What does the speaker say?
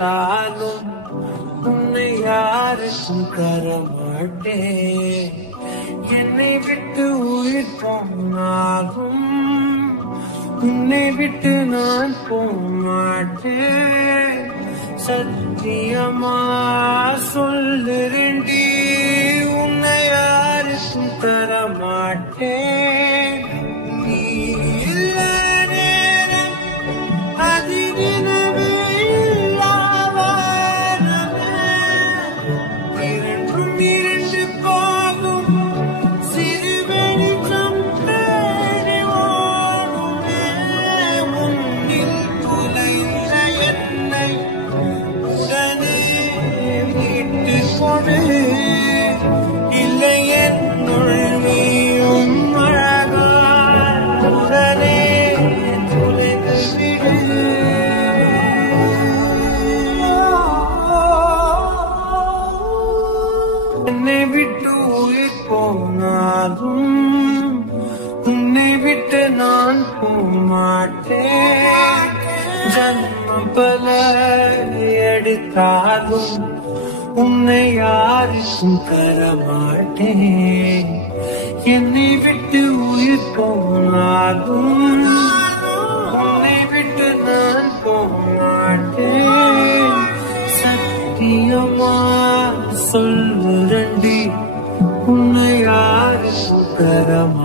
எடுத்தாலும் உன்னை யாருக்கும் தரமாட்டேன். என்னை விட்டு உயிர் போனாலும் உன்னை விட்டு நான் போமாட்டேன். சத்தியமா சொல்லுறேன்டி, உன்னை யாருக்கும் தரமாட்டேன். நீ இல்ல நேரம் அதிரினவே இல்லாவாரமே, இரண்டும் இரண்டு போகும் சிறு வெளிச்சம் தேடி ஓடுமே. உன்னில் துளைந்த என்னை உடனே விட்டு கொடு, இல்லை என்னுள் நீயும் அழகாய் உடனே துளைந்து விடு. என்னை விட்டு உயிர் போனாலும் உன்னை விட்டு நான் போமாட்டேன். ஜன்மம் பல எடுத்தாலும் உன்னை யாருக்கும் தரமாட்டேன். என்னை விட்டு உயிர் போனாலும் உன்னை விட்டு நான் போமாட்டேன். சத்தியமா சொல்லுறேன்டி, உன்னை யாருக்கும் தரமாட்டேன்.